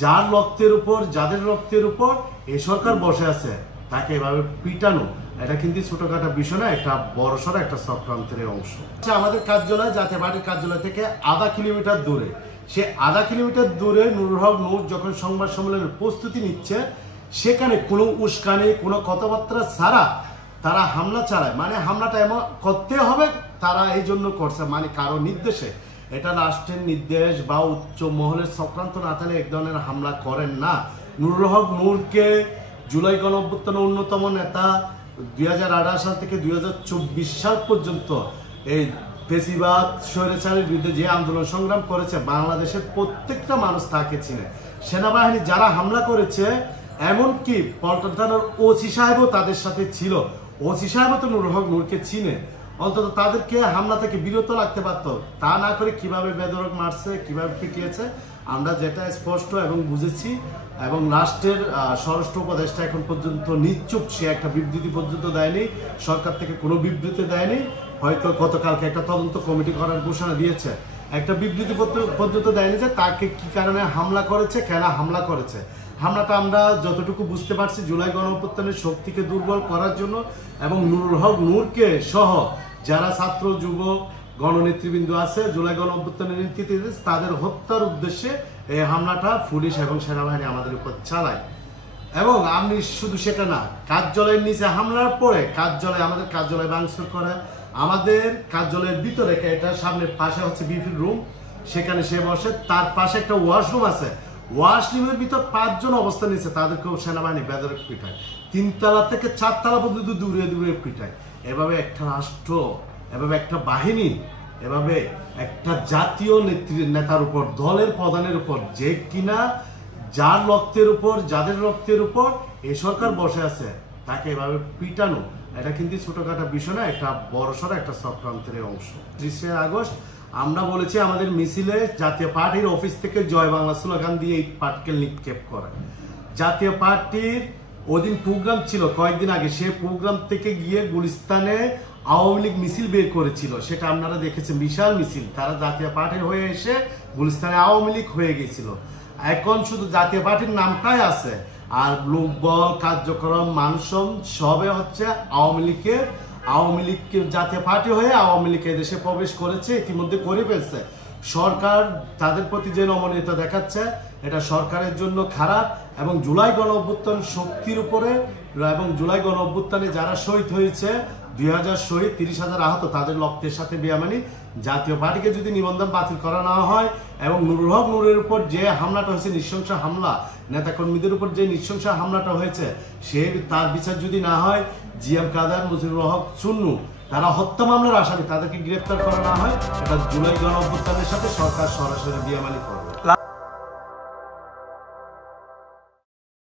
যাদের রক্তের উপর এই সরকার বসে আছে তাকে এভাবে পিটানো, এটা কিন্তু ছোটখাটো বিষয় না, একটা বড়সড় একটা চক্রান্তের অংশ। আমাদের কার্যালয়, জাতীয় পার্টির কার্যালয় থেকে আধা কিলোমিটার দূরে, সে আধা কিলোমিটার দূরে নুরুল হক নূর যখন সংবাদ সম্মেলনের প্রস্তুতি নিচ্ছে, সেখানে কোনো উস্কানি, কোনো কথাবার্তা ছাড়া তারা হামলা চালায়। মানে হামলাটা এমন করতে হবে তারা এই জন্য করছে, মানে কারো নির্দেশে, এটা রাষ্ট্রের নির্দেশ বা উচ্চ মহলের চক্রান্ত না থাকলে এক ধরনের হামলা করেন না। নুরুল হক নূরকে জুলাই গণঅভ্যুত্থানের অন্যতম নেতা 2018 সাল থেকে 2024 সাল পর্যন্ত এই ফেসিবাদ স্বৈরাচারের বিরুদ্ধে যে আন্দোলন সংগ্রাম করেছে, বাংলাদেশের প্রত্যেকটা মানুষ তাকে চিনে। সেনাবাহিনী যারা হামলা করেছে, এমনকি পল্টন থানার ওসি সাহেবও তাদের সাথে ছিল। ওসি সাহেবও তো নুরুল হক নূরকে চিনে, অন্তত তাদেরকে হামলা থেকে বিরত রাখতে পারত। তা না করে কিভাবে বেধড়ক মারছে, কিভাবে পিটিয়েছে, আমরা যেটা স্পষ্ট এবং বুঝেছি। এবং রাষ্ট্রের স্বরাষ্ট্র উপদেষ্টা এখন পর্যন্ত নিশ্চুপ, সে একটা বিবৃতি পর্যন্ত দেয়নি, সরকার থেকে কোনো বিবৃতি দেয়নি। হয়তো গতকালকে একটা তদন্ত কমিটি করার ঘোষণা দিয়েছে, একটা বিবৃতি পর্যন্ত দেয়নি যে তাকে কি কারণে হামলা করেছে, কেন হামলা করেছে। হামলাটা আমরা যতটুকু বুঝতে পারছি জুলাই গণঅভ্যুত্থানের শক্তিকে দুর্বল করার জন্য এবং নুরুল হক নূরকে সহ যারা ছাত্র যুব গণনেতৃবৃন্দ আছে জুলাই গণঅভ্যুত্থানের নেতৃত্বে, তাদের হত্যার উদ্দেশ্যে এই হামলাটা পুলিশ এবং সেনাবাহিনী আমাদের উপর চালায়। এবং আমি শুধু সেটা না, কার্যালয়ের নিচে হামলার পরে আমাদের কার্যালয় ভাঙচুর করে, আমাদের কার্যালয়ের ভিতরে, এটা সামনের পাশে হচ্ছে বিপি রুম, সেখানে সে বসে, তার পাশে একটা ওয়াশরুম আছে, ওয়াশরুমের ভিতর 5 জন অবস্থান নিচ্ছে, তাদেরকেও সেনাবাহিনী বেধড়ক পিটায়, 3 তলা থেকে 4 তলা পর্যন্ত দূরে দূরে পিটায়। এভাবে একটা রাষ্ট্র, এভাবে একটা বাহিনী, এভাবে একটা জাতীয় নেতার উপর, দলের প্রধানের উপর, যে কিনা যাদের রক্তের উপর এই সরকার বসে আছে, তাকে এভাবে পিটানো, এটা কিন্তু ছোটখাটো বিষয় না, একটা বড়সড় একটা চক্রান্তের অংশ। 30 আগস্ট আমরা বলেছি আমাদের মিছিলে জাতীয় পার্টির অফিস থেকে জয় বাংলা স্লোগান দিয়ে এই পাটকেল নিক্ষেপ করে। জাতীয় পার্টির ওদিন প্রোগ্রাম ছিল কয়েকদিন আগে, সে প্রোগ্রাম থেকে গিয়ে গুলিস্তানে আওয়ামী লীগ মিছিল বের করেছিল, সেটা আপনারা দেখেছেন, বিশাল মিছিল। তারা জাতীয় পার্টির হয়ে এসে গুলিস্তানে আওয়ামী লীগ হয়ে গেছিল। এখন শুধু জাতীয় পার্টির নামটাই আছে, আর লোকবল, কার্যক্রম, মানুষজন সবে হচ্ছে আওয়ামী লীগকে জাতীয় পার্টি হয়ে আওয়ামী লীগ দেশে প্রবেশ করেছে, ইতিমধ্যে করে ফেলছে। সরকার তাদের প্রতি যে নমনীয়তা দেখাচ্ছে, এটা সরকারের জন্য খারাপ। এবং জুলাই গণঅভ্যুত্থান শক্তির উপরে, এবং জুলাই গণঅভ্যুত্থানে যারা শহীদ হয়েছে, 2000 শহীদ, 30,000 আহত, তাদের রক্তের সাথে বেয়ামানি। জাতীয় পার্টিকে যদি নিবন্ধন বাতিল করা না হয় এবং নুরুল হক নূরের উপর যে হামলাটা হয়েছে, নৃশংস হামলা, নেতাকর্মীদের উপর যে নৃশংস হামলাটা হয়েছে, তার বিচার যদি না হয়, জিএম কাদের, মুজিবুর হক চুন্নু, তারা হত্যা মামলার আসামি, তাদেরকে গ্রেফতার করা না হয়, এটা জুলাই গণঅভ্যুত্থানের সাথে সরকার সরাসরি বেয়ামানি করবে।